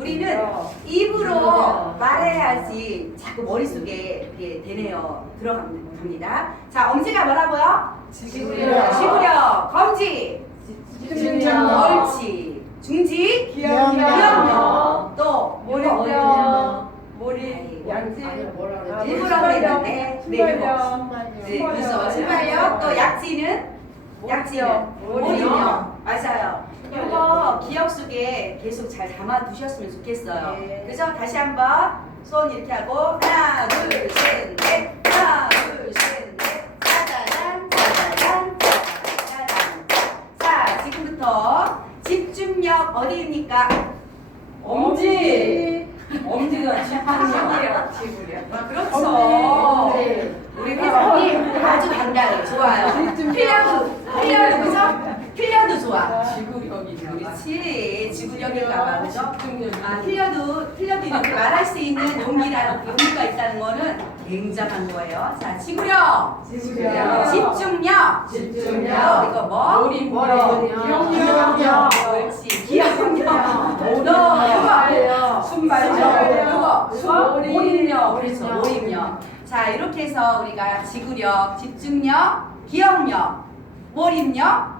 우리는 입으로 말해야지 자꾸 머릿속에 이렇게 되네요. 들어갑니다. 자, 엄지가 뭐라고요? 지구력. 지구력. 검지. 집중력. 옳지. 중지. 기억력. 기억력. 또 몰입력. 몰입. 양지. 뭐라 아, 그러지? 일부러 그랬는데. 네, 순발력. 네, 그렇죠. 순발력. 또 약지는 약지요. 몰입력. 맞아요. 이거 기억 속에 계속 잘 담아 두셨으면 좋겠어요. 네. 그죠? 다시 한번 손 이렇게 하고 하나, 둘, 셋, 넷. 하나, 둘, 셋, 넷. 짜자잔, 짜자잔, 짜자잔. 자, 지금부터 집중력 어디입니까? 엄지. 엄지가 집중력. 아, 그렇죠. 엄지. 우리 회장님 아주 당당해. 좋아요. 필려도, 필려도, 그죠? 필려도 좋아. 지구력이 그렇지. 지구력인가 봐. 그죠? 집중력. 아, 틀려도, 틀려도 이렇게 말할 수 있는 용기라, 용기가 있다는 거는 굉장한 거예요. 자, 지구력, 지구력. 집중력, 집중력. 이거 뭐? 몰입력. 기억력. 옳지. 기억력. 너, 순발력. 이거, 몰입. 몰입력. 그렇죠. 몰입력. 자, 이렇게 해서 우리가 지구력, 집중력, 기억력, 몰입력.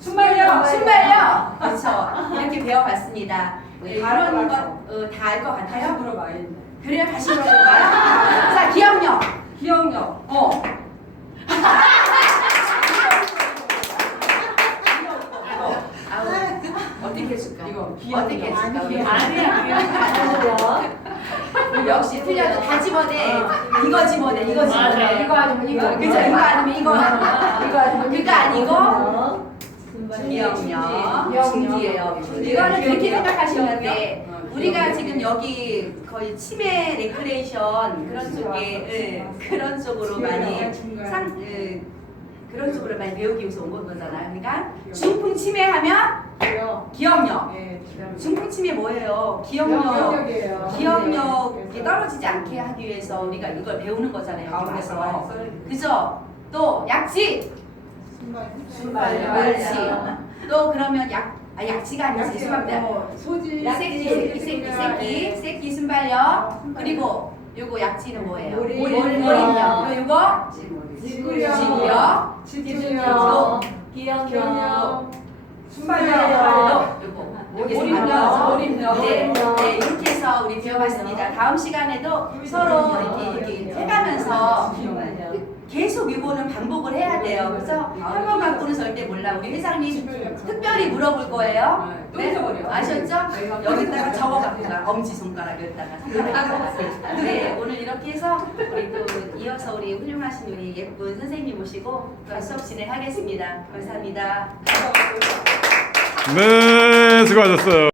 순발력. 순발력. 그렇죠. 이렇게 배워봤습니다. 네, 네, 이런 알아봤죠. 것다 알것 다시 같아요? 물어봐야 돼. 그래요? 다시 물어볼까요? 자, 기억력. 기억력. 어. 아우, 어떻게 해줄까? 이거 어떻게 해줄까? 우리 아니야. 역시 틀려도 다 집어내. 이거 집어내. 이거 집어내. 이거 아니면 이거. 그죠? 이거 아니면 이거. 이거 아니면 그거 아니고 기억력. 기억력. 중지예요. 이거는 그렇게 생각하시면 돼. 우리가 지금 여기 거의 치매 레크레이션 그런 쪽에 예, 그런 쪽으로 많이 상 예, 그런 쪽으로 많이 배우기 위해서 온 거잖아요. 그러니까 중풍 치매하면 기억력. 네, 중풍 치매 뭐예요? 기억력. 기억력이 떨어지지 않게 하기 위해서 우리가 이걸 배우는 거잖아요. 여기 와서. 그죠? 또 약지. 순발력. 그렇지. 또 그러면 약, 아, 약지가 아니라 죄송합니다. 소지. 새끼, 새끼, 새끼, 새끼, 새끼 순발력. 그리고 요거 약지는 뭐예요? 몰입. 몰입력. 그리고 요거. 지구력. 집중력. 기억력. 순발력. 요거. 여기 몰입력, 순발력. 몰입력. 네, 네, 이렇게 해서 우리 배워봤습니다. 다음 시간에도 서로 이렇게, 이렇게 해가면서 계속 이거는 반복을 해야 돼요. 그래서 한번 갖고는 절대 몰라. 우리 회장님 특별히 물어볼 거예요. 네, 또 잊어버려. 아셨죠? 여기다가 적어갖고 가. 엄지 손가락 여기다가 손가락 네, 오늘 이렇게 해서 우리 또 이어서 우리 훌륭하신 우리 예쁜 선생님 모시고 또 수업 진행하겠습니다. 감사합니다. 네, 수고하셨어요.